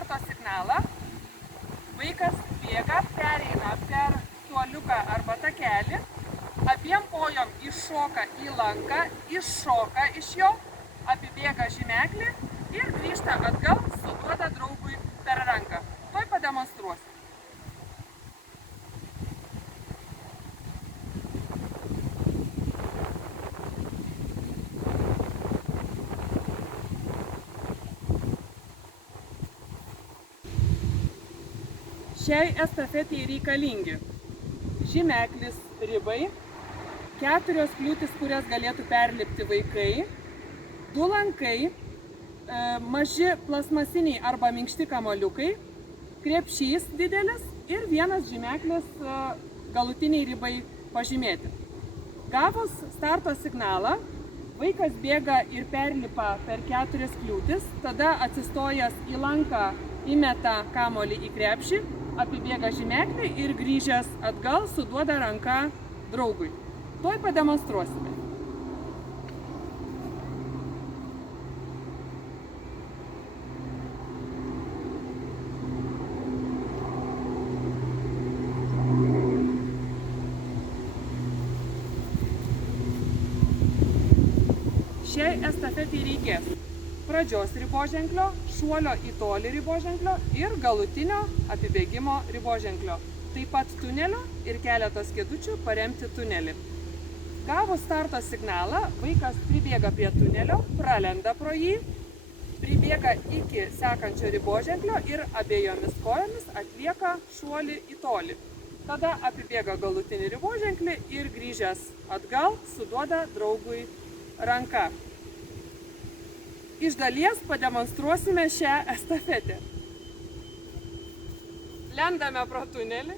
starto signalą, vaikas bėga, pereina per suoliuką arba takelį, abiem kojom iššoka į lanką, iššoka iš jo, apibėga žymeklį ir grįžta atgal, suduoda draugui per ranką. Tuoj pademonstruosiu. Šiai estafetei reikalingi žymeklis ribai, 4 kliūtis, kurias galėtų perlipti vaikai, 2 lankai, maži plasmasiniai arba minkšti kamuoliukai, krepšys didelis ir 1 žymeklis galutiniai ribai pažymėti. Gavus starto signalą, vaikas bėga ir perlipa per 4 kliūtis, tada atsistojęs į lanką įmeta kamuolį į krepšį, apibėga žymeklį ir grįžęs atgal suduoda ranką draugui. Tuoj pademonstruosime. Šiai estafetei reikės pradžios riboženklio, šuolio į tolį riboženklio ir galutinio apibėgimo riboženklio. Taip pat tunelio ir keletos kėdučių paremti tunelį. Gavus starto signalą, vaikas pribėga prie tunelio, pralenda pro jį, pribėga iki sekančio riboženklio ir abiejomis kojomis atlieka šuolį į tolį. Tada apibėga galutinį riboženklį ir grįžęs atgal suduoda draugui ranką. Iš dalies pademonstruosime šią estafetę. Lendame pro tunelį.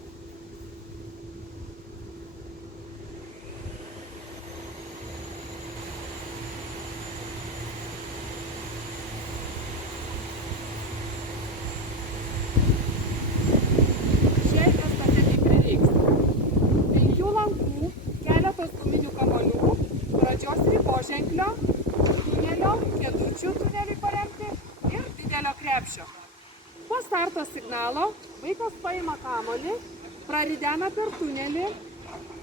Šiai estafetei prireiks 5 lankų, keletos guminių kamuoliukų, pradžios riboženklio, tunelio, kėdučių tuneliui paremti ir didelio krepšio. Po starto signalo vaikas paima kamuolį, praridena per tunelį,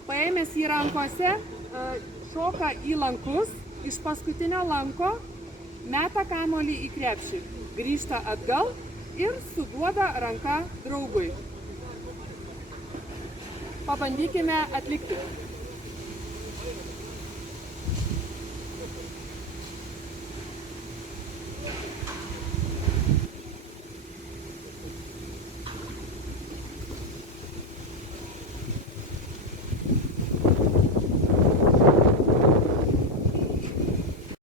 paėmęs jį rankose, šoka į lankus, iš paskutinio lanko meta kamuolį į krepšį, grįžta atgal ir suduoda ranką draugui. Pabandykime atlikti.